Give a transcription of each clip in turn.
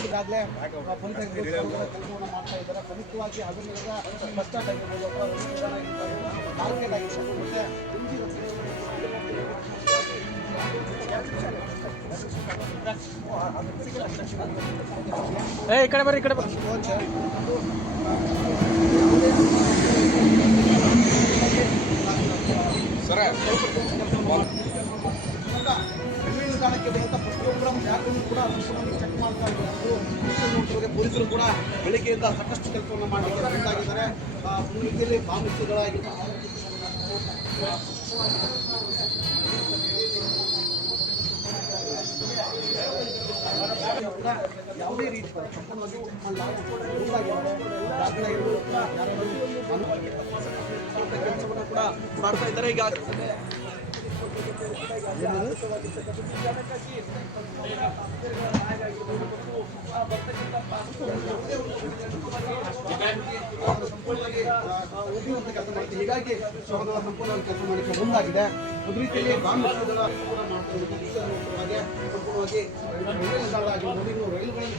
ಈಗಾಗಲೇ ಕೆಲಸವನ್ನು ಮಾಡ್ತಾ ಇದ್ದಾರೆ. ಪ್ರಮುಖವಾಗಿ ಹಗಲಿನ ಬಸ್ ಸ್ಟಾಂಡ್ ಆಗಿರ್ಬೋದು ಅಥವಾ ಮಾರ್ಕೆಟ್ ಆಗಿರ್ಬೋದು ಮತ್ತೆ ಈ ಕಡೆ ಬರ್ರಿ, ಈ ಕಡೆ ಬರ್ರಿ ಸರ್. ನಿಲ್ದಾಣಕ್ಕೆ ಬರುವಂಥ ಪ್ರತಿಯೊಬ್ಬರ ಬ್ಯಾಗನ್ನು ಕೂಡ ಸಂಪೂರ್ಣವಾಗಿ ಚೆಕ್ ಮಾಡ್ತಾ ಇದ್ದಾರೆ. ಪೊಲೀಸರು ಕೂಡ ಬೆಳಗ್ಗೆಯಿಂದ ಸಾಕಷ್ಟು ಕೆಲಸವನ್ನು ಮಾಡಲಿಕ್ಕೆ ಮುಂದಾಗಿದ್ದಾರೆ. ರೀತಿಯಲ್ಲಿ ಬಾಂಬುಗಳಾಗಿರ್ಬೋದು ಯಾವುದೇ ರೀತಿ ಸಂಪೂರ್ಣವಾಗಿ ಕೆಲಸವನ್ನು ಕೂಡ ಮಾಡ್ತಾ ಇದ್ದಾರೆ. ಈಗ ಹೀಗಾಗಿ ಸಂಪೂರ್ಣವಾಗಿ ಕೆಲಸ ಮಾಡಲಿಕ್ಕೆ ಮುಂದಾಗಿದೆ. ಒಂದು ರೀತಿಯಲ್ಲಿ ಕಾಂಗ್ರೆಸ್ಗಳ ಸಂಪೂರ್ಣವಾಗಿ ರೈಲುಗಳನ್ನು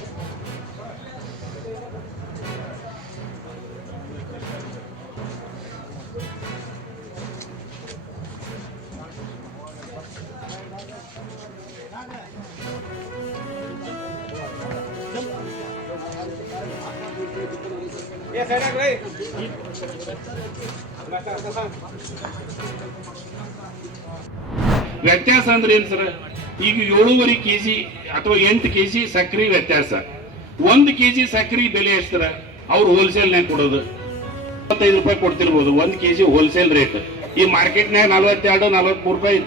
ವ್ಯತ್ಯಾಸ ಅಂದ್ರೆ ಏನ್ ಸರ್? ಈಗ 7.5 kg ಅಥವಾ 8 kg ಸಕ್ರಿ ವ್ಯತ್ಯಾಸ. 1 kg ಸಕ್ರಿ ಬೆಲೆ ಎಷ್ಟು ಸರ್? ಅವ್ರು ಹೋಲ್ಸೇಲ್ನಾಗ ಕೊಡೋದು 25 ರೂಪಾಯಿ ಕೊಡ್ತಿರ್ಬೋದು 1 kg ಹೋಲ್ಸೇಲ್ ರೇಟ್. ಈ ಮಾರ್ಕೆಟ್ನಾಗ 42-43 ರೂಪಾಯಿ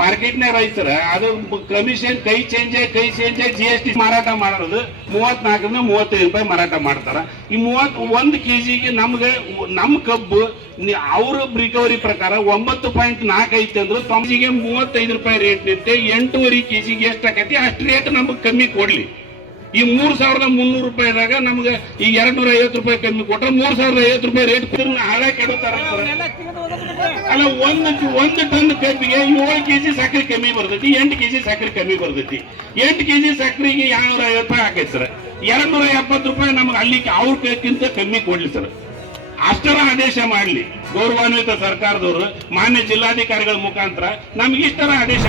ಮಾರ್ಕೆಟ್ನಾಗ ರೈತರ ಅದು ಕಮಿಷನ್ ಕೈ ಚೇಂಜ್ GST ಮಾರಾಟ ಮಾಡೋದು 34-35 ರೂಪಾಯಿ ಮಾರಾಟ ಮಾಡ್ತಾರ. ಈ 1 kg ನಮ್ಗೆ ನಮ್ ಕಬ್ಬು ಅವ್ರ ರಿಕವರಿ ಪ್ರಕಾರ 9.4 ಐತಿ ಅಂದ್ರೆ 35 ರೂಪಾಯಿ ರೇಟ್ ನಿಂತೆ 8.5 kg ಎಷ್ಟು ಆಕೈತಿ ಅಷ್ಟು ರೇಟ್ ನಮ್ಗೆ ಕಮ್ಮಿ ಕೊಡ್ಲಿ. ಈ 3,300 ರೂಪಾಯಿದಾಗ ನಮ್ಗೆ ಈ 250 ರೂಪಾಯಿ ಕಮ್ಮಿ ಕೊಟ್ರೆ 3,050 ರೂಪಾಯಿ ರೇಟ್ ಹಾಳ ಕೆಡುತ್ತಾರ. ಅಲ್ಲ, ಒಂದು ಟನ್ ಕಬ್ಬಿಗೆ 7 kg ಸಕ್ಕರೆ ಕಮ್ಮಿ ಬರ್ತೈತಿ, 8 kg ಸಕ್ಕರೆ ಕಮ್ಮಿ ಬರ್ತೈತಿ. 8 kg ಸಕ್ಕರೆಗೆ 250 ರೂಪಾಯಿ ಹಾಕೈತಿ ಸರ್. 270 ರೂಪಾಯಿ ನಮ್ಗೆ ಅಲ್ಲಿ ಅವ್ರ ಕೈಗಿಂತ ಕಮ್ಮಿ ಕೊಡ್ಲಿ ಸರ್. ಅಷ್ಟರ ಆದೇಶ ಮಾಡ್ಲಿ ಗೌರವಾನ್ವಿತ ಸರ್ಕಾರದವರು ಮಾನ್ಯ ಜಿಲ್ಲಾಧಿಕಾರಿಗಳ ಮುಖಾಂತರ ನಮ್ಗೆ ಇಷ್ಟರ ಆದೇಶ